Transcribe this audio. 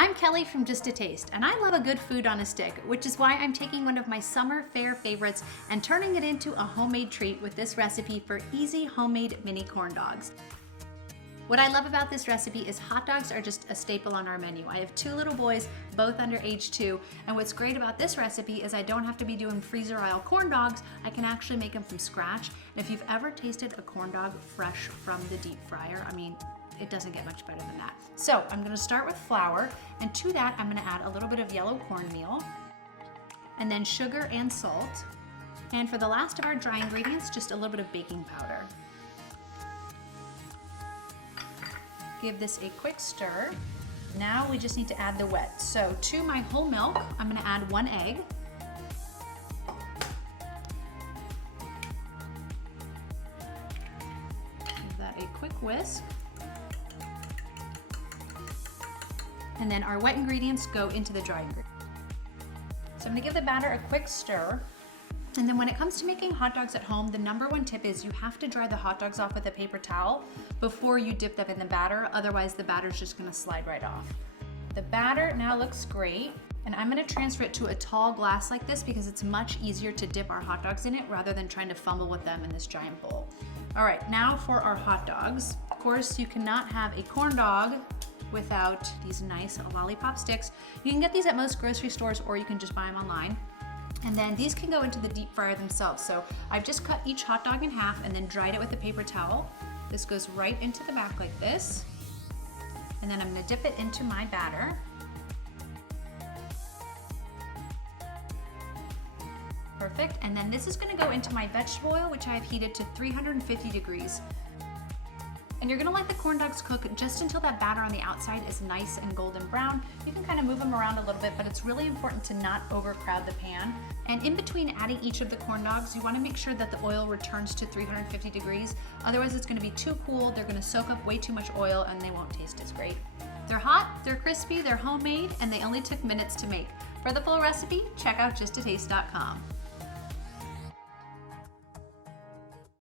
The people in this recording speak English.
I'm Kelly from Just a Taste, and I love a good food on a stick, which is why I'm taking one of my summer fare favorites and turning it into a homemade treat with this recipe for easy homemade mini corn dogs. What I love about this recipe is hot dogs are just a staple on our menu. I have two little boys, both under age 2, and what's great about this recipe is I don't have to be doing freezer aisle corn dogs. I can actually make them from scratch. And if you've ever tasted a corn dog fresh from the deep fryer, I mean, it doesn't get much better than that. So I'm gonna start with flour, and to that I'm gonna add a little bit of yellow cornmeal, and then sugar and salt. And for the last of our dry ingredients, just a little bit of baking powder. Give this a quick stir. Now we just need to add the wet. So to my whole milk, I'm gonna add 1 egg. Give that a quick whisk. And then our wet ingredients go into the dry ingredients. So I'm gonna give the batter a quick stir. And then when it comes to making hot dogs at home, the #1 tip is you have to dry the hot dogs off with a paper towel before you dip them in the batter, otherwise the batter's just gonna slide right off. The batter now looks great, and I'm gonna transfer it to a tall glass like this because it's much easier to dip our hot dogs in it rather than trying to fumble with them in this giant bowl. All right, now for our hot dogs. Of course, you cannot have a corn dog without these nice lollipop sticks. You can get these at most grocery stores or you can just buy them online. And then these can go into the deep fryer themselves. So I've just cut each hot dog in half and then dried it with a paper towel. This goes right into the back like this. And then I'm gonna dip it into my batter. Perfect, and then this is gonna go into my vegetable oil, which I have heated to 350 degrees. And you're gonna let the corn dogs cook just until that batter on the outside is nice and golden brown. You can kind of move them around a little bit, but it's really important to not overcrowd the pan. And in between adding each of the corn dogs, you wanna make sure that the oil returns to 350 degrees. Otherwise it's gonna be too cool, they're gonna soak up way too much oil and they won't taste as great. They're hot, they're crispy, they're homemade, and they only took minutes to make. For the full recipe, check out justataste.com.